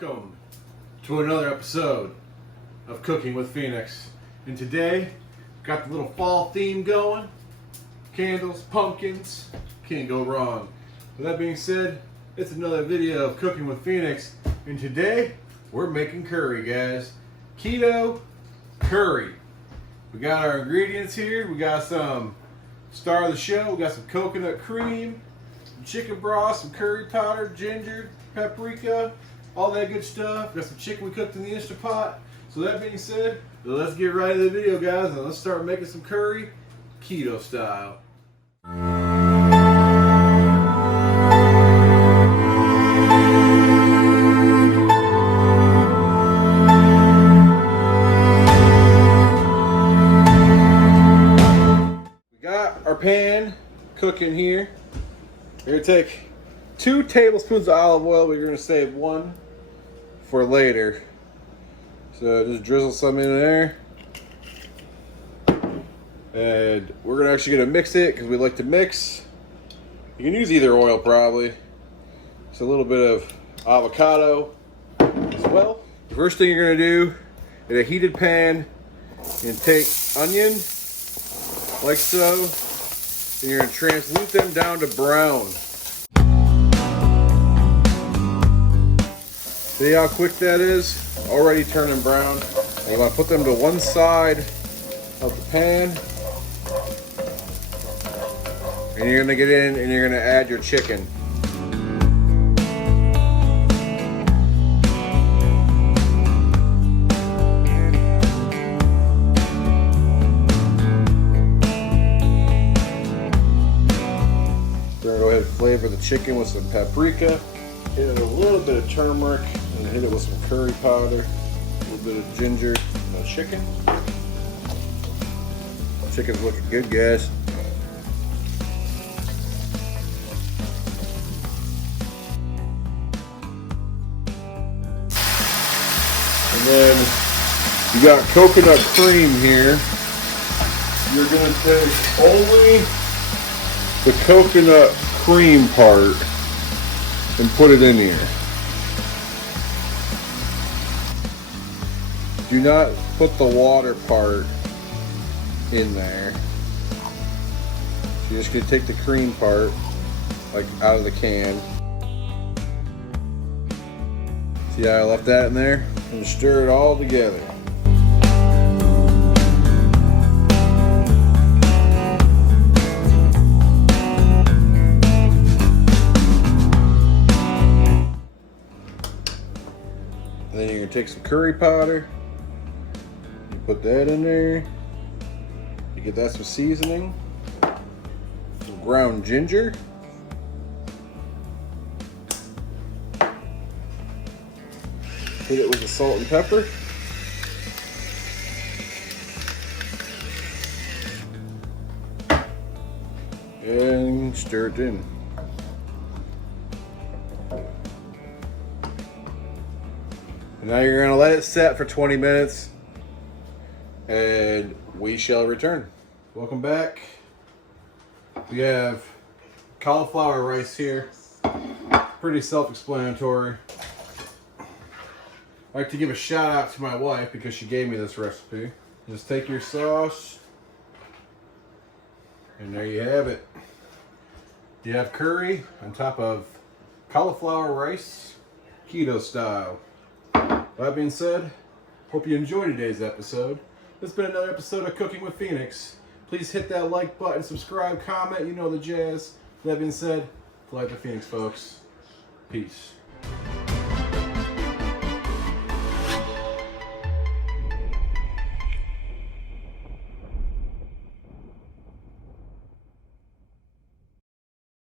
Welcome to another episode of Cooking with Phoenix. And today, got the little fall theme going. Candles, pumpkins, can't go wrong. With that being said, it's another video of Cooking with Phoenix. And today, we're making curry, guys. Keto curry. We got our ingredients here. We got some star of the show. We got some coconut cream, some chicken broth, some curry powder, ginger, paprika, all that good stuff. Got some chicken we cooked in the Instant Pot. So that being said, let's get right into the video, guys, and let's start making some curry keto style. We got our pan cooking here. We're gonna take 2 tablespoons of olive oil. We're gonna save 1 for later. So just drizzle some in there. And we're actually gonna mix it because we like to mix. You can use either oil probably. Just a little bit of avocado as well. The first thing you're gonna do in a heated pan, you're gonna take onion like so, and you're gonna transmute them down to brown. See how quick that is? Already turning brown. And you want to put them to one side of the pan. And you're going to get in and you're going to add your chicken. We're going to go ahead and flavor the chicken with some paprika. Hit it with a little bit of turmeric. And hit it with some curry powder, a little bit of ginger, and the chicken. Chicken's looking good, guys. And then you got coconut cream here. You're gonna take only the coconut cream part and put it in here. Do not put the water part in there. So you're just going to take the cream part, like out of the can. See how I left that in there? And stir it all together. And then you're going to take some curry powder. Put that in there. You get that some seasoning. Some ground ginger. Hit it with the salt and pepper. And stir it in. And now you're going to let it set for 20 minutes. And we shall return. Welcome back. We have cauliflower rice here. Pretty self-explanatory. I'd like to give a shout out to my wife because she gave me this recipe. Just take your sauce, and there you have it. You have curry on top of cauliflower rice, keto style. That being said, hope you enjoyed today's episode. This has been another episode of Cooking with Phoenix. Please hit that like button, subscribe, comment, you know the jazz. That being said, fly the Phoenix, folks. Peace.